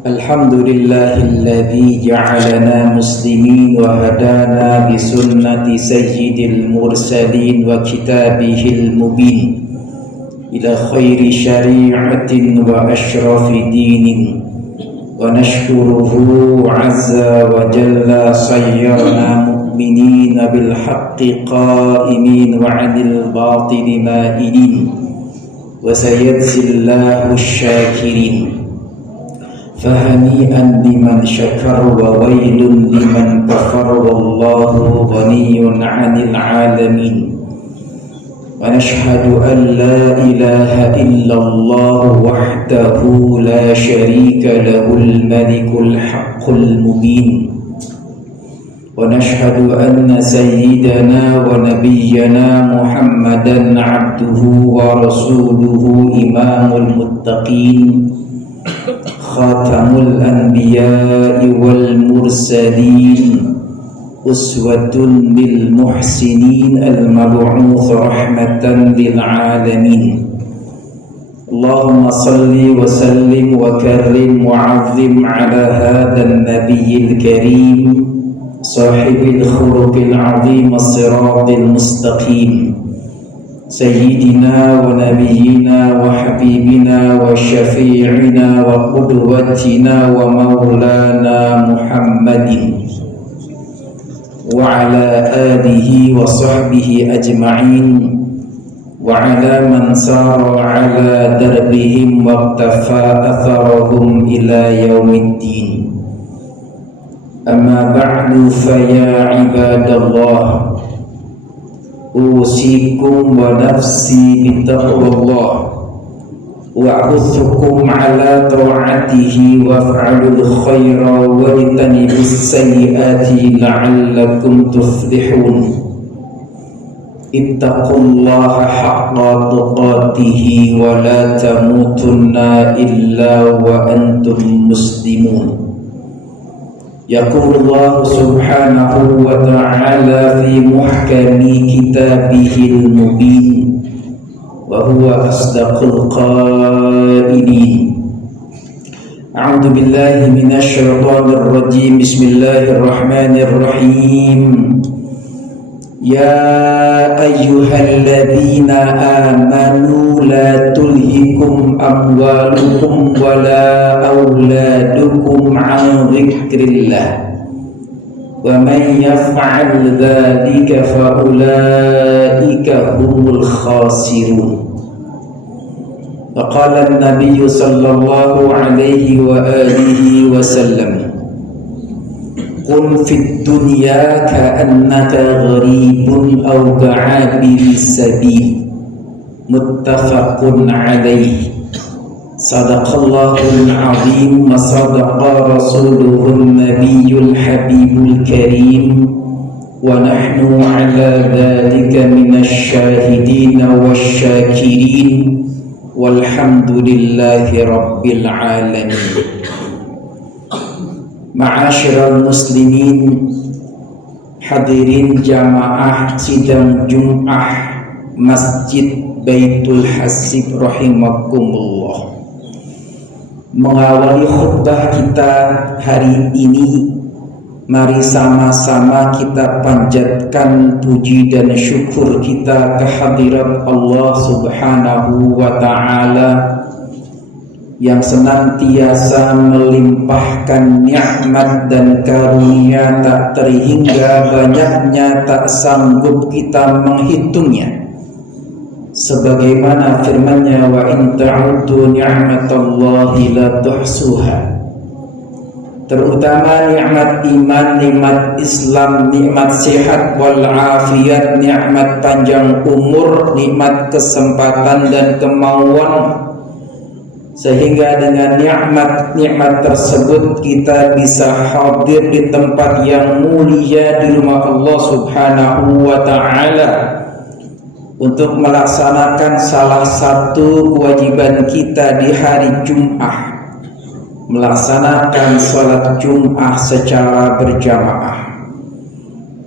Alhamdulillahilladzi ja'alana muslimin wa hadana bi sunnati sayyidil mursalin wa kitabihil mubin ila khairi syari'atin wa ashrafi dinin wa nashkuruhu azza wa jalla sayyarna mu'minina bil haqqi qa'imin wa 'anil batili ma'idin wa sayyadzillahu syakirin. فهنيئا لمن شكر وويل لمن كفر والله غني عن العالمين ونشهد أن لا إله إلا الله وحده لا شريك له الملك الحق المبين ونشهد أن سيدنا ونبينا محمدا عبده ورسوله إمام المتقين خاتم الأنبياء والمرسلين أسوة للمحسنين المبعوث رحمة للعالمين اللهم صل وسلم وكرم وعظم على هذا النبي الكريم صاحب الخلق العظيم الصراط المستقيم سيدنا ونبينا وحبيبنا وشفيعنا وقدوتنا ومولانا محمد وعلى آله وصحبه أجمعين وعلى من سار على دربهم واقتفى أثرهم إلى يوم الدين. أما بعد فيا عباد الله أوصيكم ونفسي بتقوى الله وأحثكم على طاعته وافعلوا الخير واجتنبوا السيئات لعلكم تفلحون. اتقوا الله حق تقاته ولا تموتن إلا وأنتم مسلمون. يقول الله سبحانه وتعالى في محكم كتابه المبين وهو أصدق القائلين. أعوذ بالله من الشيطان الرجيم. بسم الله الرحمن الرحيم. يا أيها الذين آمنوا لا تلهكم أموالكم ولا أولادكم عن ذكر الله ومن يفعل ذلك فأولئك هم الخاسرون. وقال النبي صلى الله عليه وآله وسلم كن في الدنيا كأنك غريب أو كعابر السبيل متفق عليه. صدق الله العظيم وصدق رسوله النبي الحبيب الكريم ونحن على ذلك من الشاهدين والشاكرين والحمد لله رب العالمين. Ma'asyiral muslimin, hadirin jamaah sidang Jum'ah Masjid Baitul Hasib rahimakumullah. Mengawali khutbah kita hari ini, mari sama-sama kita panjatkan puji dan syukur kita kehadirat Allah Subhanahu wa ta'ala yang senantiasa melimpahkan nikmat dan karunia tak terhingga banyaknya tak sanggup kita menghitungnya. Sebagaimana firman-Nya, wa in ta'uddu ni'matallahi la tuhsuha. Terutama nikmat iman, nikmat Islam, nikmat sehat wal afiat, nikmat panjang umur, nikmat kesempatan dan kemauan, sehingga dengan nikmat-nikmat tersebut kita bisa hadir di tempat yang mulia di rumah Allah Subhanahu wa ta'ala untuk melaksanakan salah satu kewajiban kita di hari Jum'ah, melaksanakan sholat Jum'ah secara berjamaah.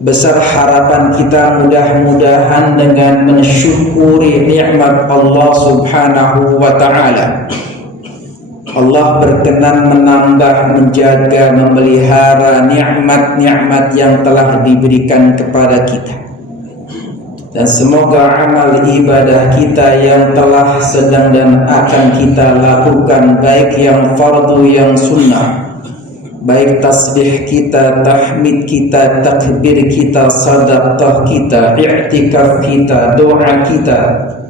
Besar harapan kita mudah-mudahan dengan mensyukuri nikmat Allah Subhanahu wa ta'ala Allah berkenan menambah, menjaga, memelihara nikmat-nikmat yang telah diberikan kepada kita. Dan semoga amal ibadah kita yang telah, sedang, dan akan kita lakukan, baik yang fardu yang sunnah, baik tasbih kita, tahmid kita, takbir kita, sadaqah kita, i'tikaf kita, doa kita,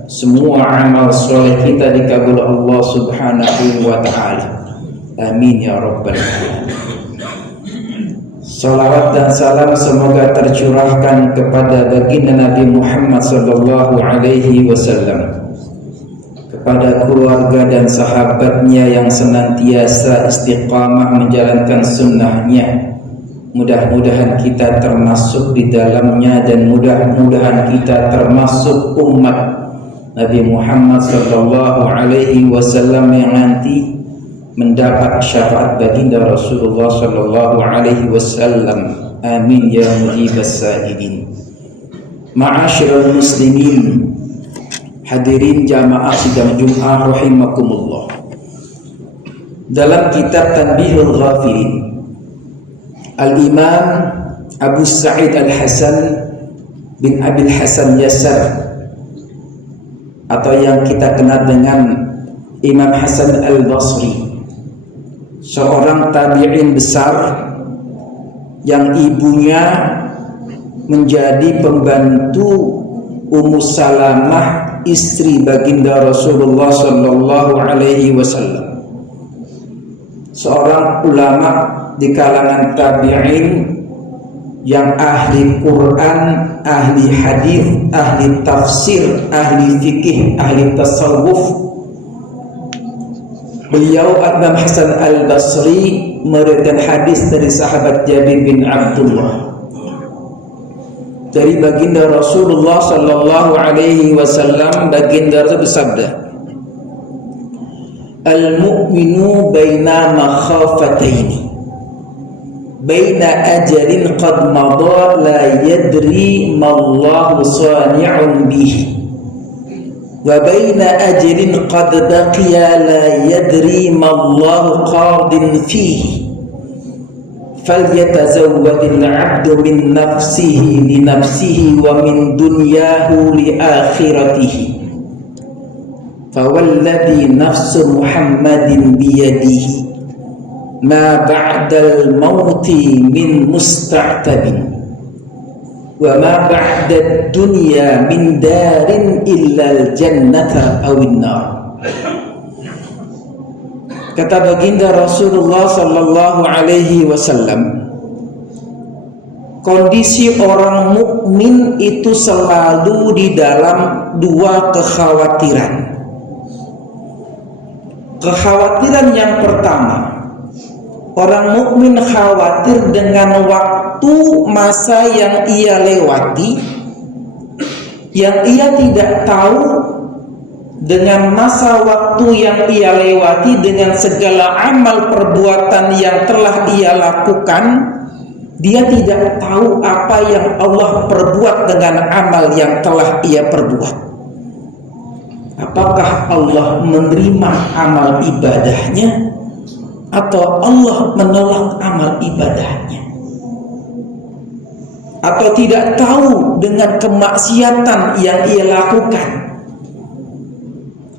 semua amal soleh kita dikabul Allah subhanahu wa ta'ala. Amin ya rabbal alamin. Salawat dan salam semoga tercurahkan kepada baginda Nabi Muhammad sallallahu alaihi wasallam, kepada keluarga dan sahabatnya yang senantiasa istiqamah menjalankan sunnahnya. Mudah-mudahan kita termasuk di dalamnya, dan mudah-mudahan kita termasuk umat Nabi Muhammad sallallahu alaihi wasallam yang nanti mendapat syafaat baginda Rasulullah sallallahu alaihi wasallam. Amin ya mujibas sa'ilin. Ma'asyiral muslimin, hadirin jamaah sidang Jumat rahimakumullah. Dalam kitab Tanbihul Ghafilin, Al-Imam Abu Sa'id Al-Hasan bin Abil Hasan Yasar, atau yang kita kenal dengan Imam Hasan Al-Basri, seorang tabi'in besar yang ibunya menjadi pembantu Ummu Salamah, istri baginda Rasulullah sallallahu alaihi wasallam, seorang ulama di kalangan tabi'in yang ahli Quran, ahli hadis, ahli tafsir, ahli fikih, ahli tasawuf. Beliau Imam Hasan Al-Basri meriwayatkan hadis dari sahabat Jabir bin Abdullah dari baginda Rasulullah sallallahu alaihi wasallam. Baginda Rasul bersabda, "Al-mu'minu baina makhafataini, baina ajalin qad madha la yadri ma Allahu sani'un bihi, wa baina ajrin qad baqiya la yadri ma Allahu qadin fihi, falyatazawwadil 'abdu min nafsihi li nafsihi wa min dunyahu li akhiratihi, fawalladhi nafsu Muhammadin biyadihi ma ba'dal mauti min musta'tabin, wa ma ba'da dunya min darin illal jannata awin nar." Kata baginda Rasulullah sallallahu alaihi wasallam, kondisi orang mukmin itu selalu di dalam dua kekhawatiran. Kekhawatiran yang pertama, orang mukmin khawatir dengan waktu masa yang ia lewati, yang ia tidak tahu dengan masa waktu yang ia lewati, dengan segala amal perbuatan yang telah ia lakukan. Dia tidak tahu apa yang Allah perbuat dengan amal yang telah ia perbuat. Apakah Allah menerima amal ibadahnya atau Allah menolak amal ibadahnya? Atau tidak tahu dengan kemaksiatan yang ia lakukan,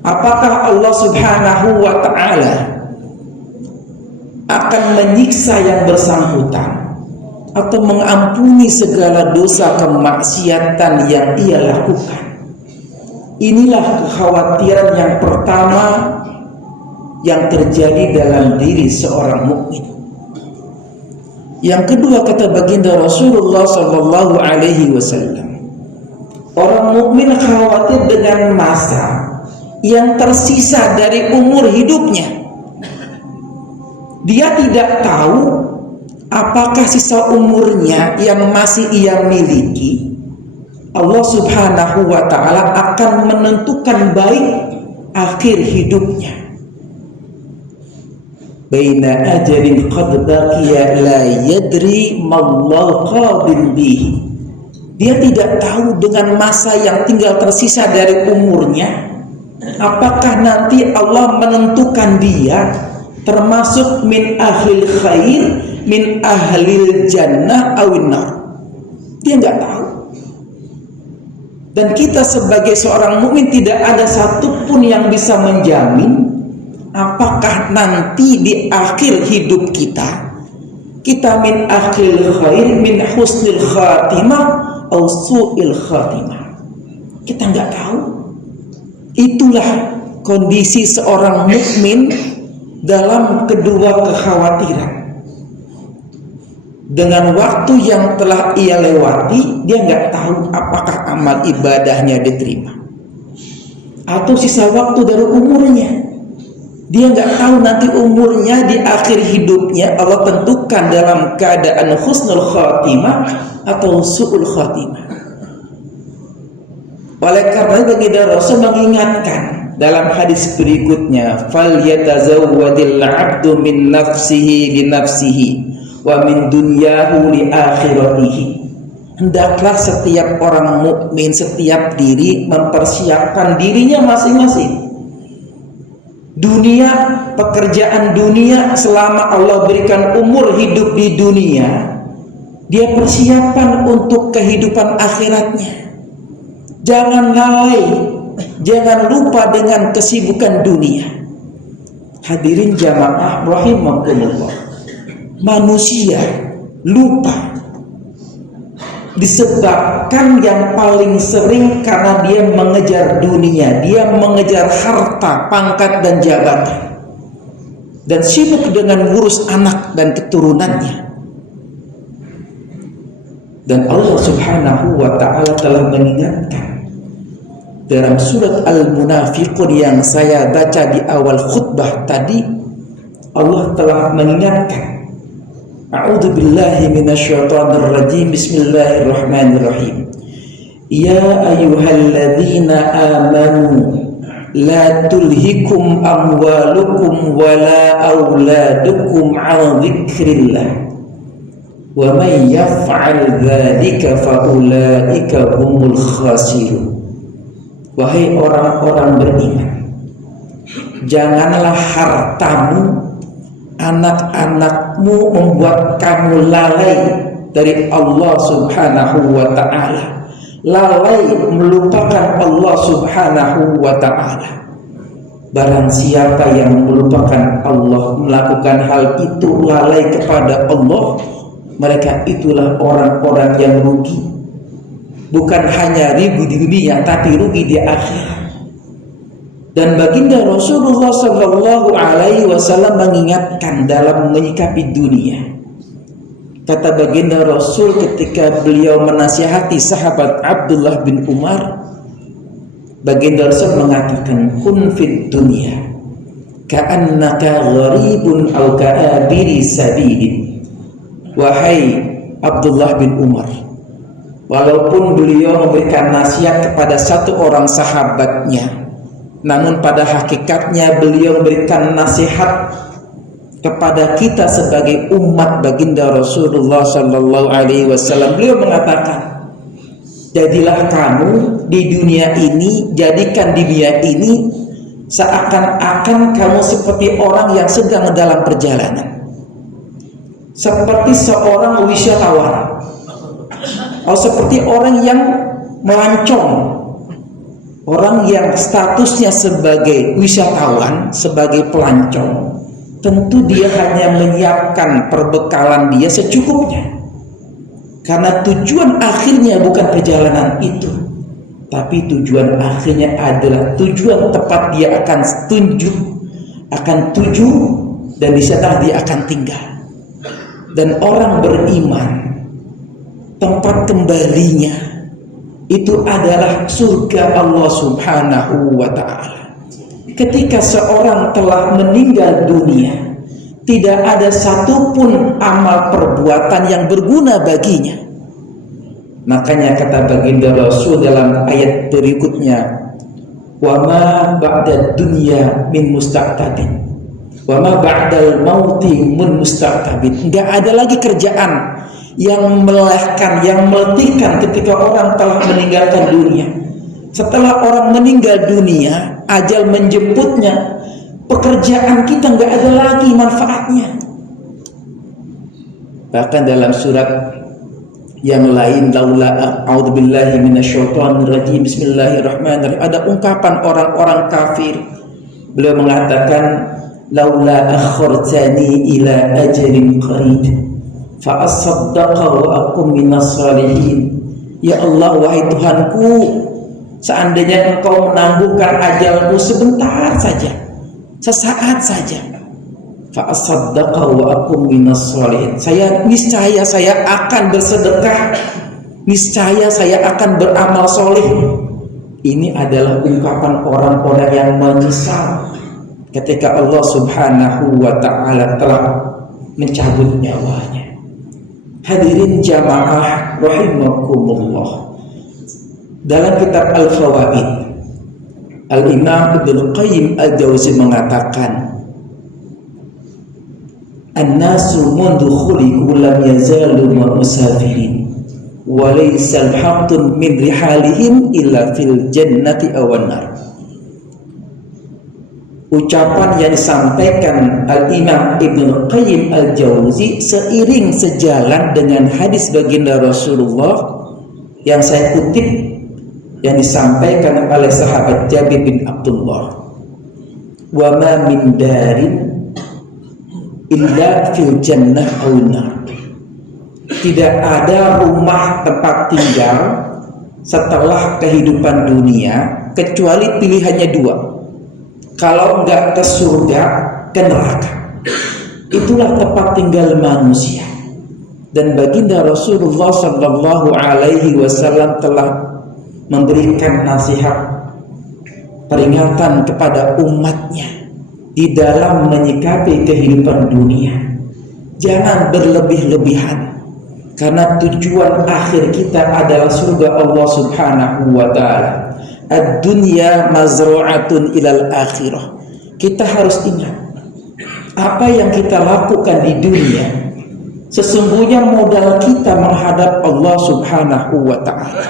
apakah Allah subhanahu wa ta'ala akan menyiksa yang bersangkutan atau mengampuni segala dosa kemaksiatan yang ia lakukan? Inilah kekhawatiran yang pertama yang terjadi dalam diri seorang mukmin. Yang kedua, kata baginda Rasulullah sallallahu alaihi wasallam, orang mukmin khawatir dengan masa yang tersisa dari umur hidupnya. Dia tidak tahu apakah sisa umurnya yang masih ia miliki, Allah subhanahu wa ta'ala akan menentukan baik akhir hidupnya. Baina ajalin qad baqiya la yadri mallahu qadin bihi. Dia tidak tahu dengan masa yang tinggal tersisa dari umurnya, apakah nanti Allah menentukan dia termasuk min ahlil khair, min ahlil jannah awin nar. Dia nggak tahu. Dan kita sebagai seorang mukmin tidak ada satupun yang bisa menjamin apakah nanti di akhir hidup kita min ahlil khair, min husnil khatimah atau su'il khatimah. Kita nggak tahu. Itulah kondisi seorang mukmin dalam kedua kekhawatiran. Dengan waktu yang telah ia lewati, dia nggak tahu apakah amal ibadahnya diterima atau sisa waktu dari umurnya. Dia nggak tahu nanti umurnya di akhir hidupnya Allah tentukan dalam keadaan husnul khatimah atau su'ul khatimah. Oleh karena itu baginda Rasul mengingatkan dalam hadis berikutnya, fal yatazawwadil 'abdu min nafsihi li nafsihi wa min dunyahu li akhiratihi. Hendaklah setiap orang mukmin, setiap diri mempersiapkan dirinya masing-masing. Dunia, pekerjaan dunia selama Allah berikan umur hidup di dunia, dia persiapan untuk kehidupan akhiratnya. Jangan lalai, jangan lupa dengan kesibukan dunia. Hadirin jamaah rahimakumullah. Manusia lupa disebabkan yang paling sering karena dia mengejar dunia, dia mengejar harta, pangkat dan jabatan, dan sibuk dengan ngurus anak dan keturunannya. Dan Allah Subhanahu wa ta'ala telah mengingatkan dalam surat Al-Munafiqun yang saya baca di awal khutbah tadi. Allah telah mengingatkan, a'udzu billahi minasyaitonir rajim, bismillahirrahmanirrahim, ya ayyuhalladzina amanu la tulhikum amwalukum wala auladukum 'an dzikrillah wa may yaf'al dzalika faulaika humul khasirun. Wahai orang-orang beriman, janganlah hartamu, anak-anakmu membuat kamu lalai dari Allah Subhanahu wa ta'ala, lalai melupakan Allah Subhanahu wa ta'ala. Barang siapa yang melupakan Allah, melakukan hal itu, lalai kepada Allah, mereka itulah orang-orang yang rugi. Bukan hanya rugi di dunia, tapi rugi di akhirat. Dan baginda Rasulullah Sallallahu Alaihi Wasallam mengingatkan dalam menyikapi dunia. Kata baginda Rasul ketika beliau menasihati sahabat Abdullah bin Umar, baginda Rasul mengatakan, kun fid dunya ka'annaka gharibun aw ka'abiri sabilin. Wahai Abdullah bin Umar, walaupun beliau memberikan nasihat kepada satu orang sahabatnya, namun pada hakikatnya beliau memberikan nasihat kepada kita sebagai umat baginda Rasulullah Sallallahu Alaihi Wasallam. Beliau mengatakan, jadilah kamu di dunia ini, jadikan dunia ini seakan-akan kamu seperti orang yang sedang dalam perjalanan, seperti seorang wisatawan, atau seperti orang yang melancong. Orang yang statusnya sebagai wisatawan, sebagai pelancong, tentu dia hanya menyiapkan perbekalan dia secukupnya, karena tujuan akhirnya bukan perjalanan itu, tapi tujuan akhirnya adalah tujuan tempat dia akan tuju, dan di sana dia akan tinggal. Dan orang beriman, tempat kembalinya itu adalah surga Allah Subhanahu wa ta'ala. Ketika seorang telah meninggal dunia, tidak ada satupun amal perbuatan yang berguna baginya. Makanya kata baginda Rasul dalam ayat berikutnya, wa ma ba'da dunya min mustaqtabin wa ma ba'dal mauti min mustaqtabin. Enggak ada lagi kerjaan yang melelahkan, yang meletihkan ketika orang telah meninggalkan dunia. Setelah orang meninggal dunia, ajal menjemputnya, pekerjaan kita nggak ada lagi manfaatnya. Bahkan dalam surat yang lain, laula a'udzubillahi minasyaitonirrajim, bismillahirrahmanirrahim, ada ungkapan orang-orang kafir. Beliau mengatakan, laula akhirtani ila ajalin qarib fa asaddaqa wa akum minas salihin. Ya Allah, wahai Tuhanku, seandainya Engkau menangguhkan ajalku sebentar saja, sesaat saja, fa asaddaqa wa akum minas salihin, niscaya saya akan bersedekah, niscaya saya akan beramal soleh. Ini adalah ungkapan orang-orang yang menyesal ketika Allah Subhanahu wa ta'ala telah mencabut nyawanya. Hadirin jamaah rahimakumullah, dalam kitab Al-Fawaid, Al-Imam Ibnu Qayyim Al-Jauzi mengatakan, an-nasu mundu khuliqu lam yazalu musafirin wa laysa al-haqqun min rihalihim illa fil jannati awan nar. Ucapan yang disampaikan Al-Imam Ibnu Qayyim Al-Jauzi seiring sejalan dengan hadis baginda Rasulullah yang saya kutip, yang disampaikan oleh sahabat Jabir bin Abdullah, wa ma min darin illa fil jannah aw nar. Tidak ada rumah tempat tinggal setelah kehidupan dunia kecuali pilihannya dua. Kalau enggak ke surga, ke neraka. Itulah tempat tinggal manusia. Dan baginda Rasulullah sallallahu alaihi wasallam telah memberikan nasihat, peringatan kepada umatnya di dalam menyikapi kehidupan dunia. Jangan berlebih-lebihan, karena tujuan akhir kita adalah surga Allah Subhanahu wa ta'ala. Ad-dunya mazru'atun ilal akhirah. Kita harus ingat, apa yang kita lakukan di dunia sesungguhnya modal kita menghadap Allah Subhanahu wa ta'ala.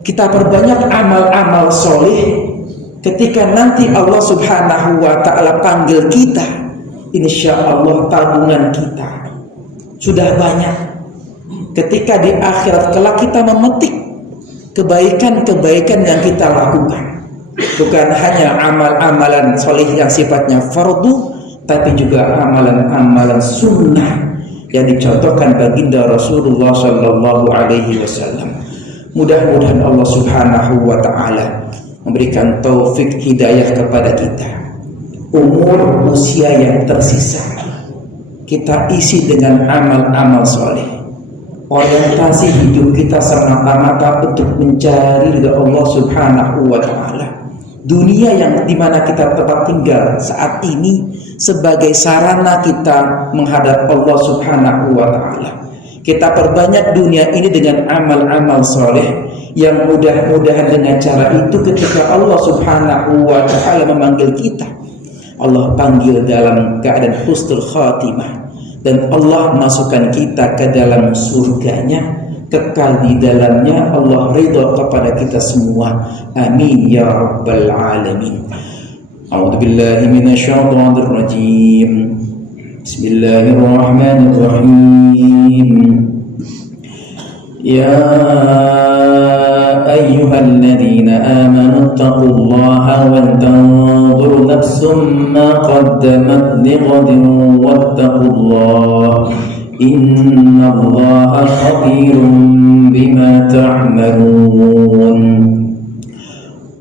Kita perbanyak amal-amal soleh, ketika nanti Allah Subhanahu wa ta'ala panggil kita, insya Allah tabungan kita sudah banyak. Ketika di akhirat kelak kita memetik kebaikan-kebaikan yang kita lakukan, bukan hanya amal-amalan soleh yang sifatnya fardu, tapi juga amalan-amalan sunnah yang dicontohkan baginda Rasulullah sallallahu alaihi wasallam. Mudah-mudahan Allah Subhanahu wa ta'ala memberikan taufik hidayah kepada kita. Umur usia yang tersisa kita isi dengan amal-amal soleh. Orientasi hidup kita semata-mata untuk mencari ridha Allah Subhanahu wa ta'ala. Dunia yang dimana kita tempat tinggal saat ini sebagai sarana kita menghadap Allah Subhanahu wa ta'ala. Kita perbanyak dunia ini dengan amal-amal soleh, yang mudah-mudahan dengan cara itu ketika Allah Subhanahu wa ta'ala memanggil kita, Allah panggil dalam keadaan husnul khatimah, dan Allah masukkan kita ke dalam surganya, kekal di dalamnya. Allah ridha kepada kita semua, amin ya rabbal alamin. A'udzu billahi minasyaitonir rajim. Bismillahirrahmanirrahim. Ya ayyuhalladzina amanu taqullaha wa tanzur nafsum ma qaddamat lighadin wattaqullaha innallaha khabirum bima ta'malun.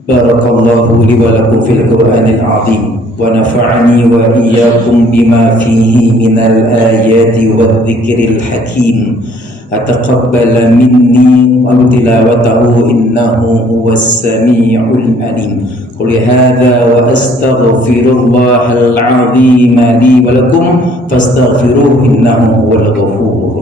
Barakallahu li wa lakum fil Qur'anil azim wa nafa'ani wa iyyakum bima fihi minal ayati wadh-dhikril hakim. Ataqabbal minni wa tilawatahu innahu huwas sami'ul alim. Qul hadza wa astaghfirullahal azim li wa lakum fastaghfiruhu innahu huwal ghafurur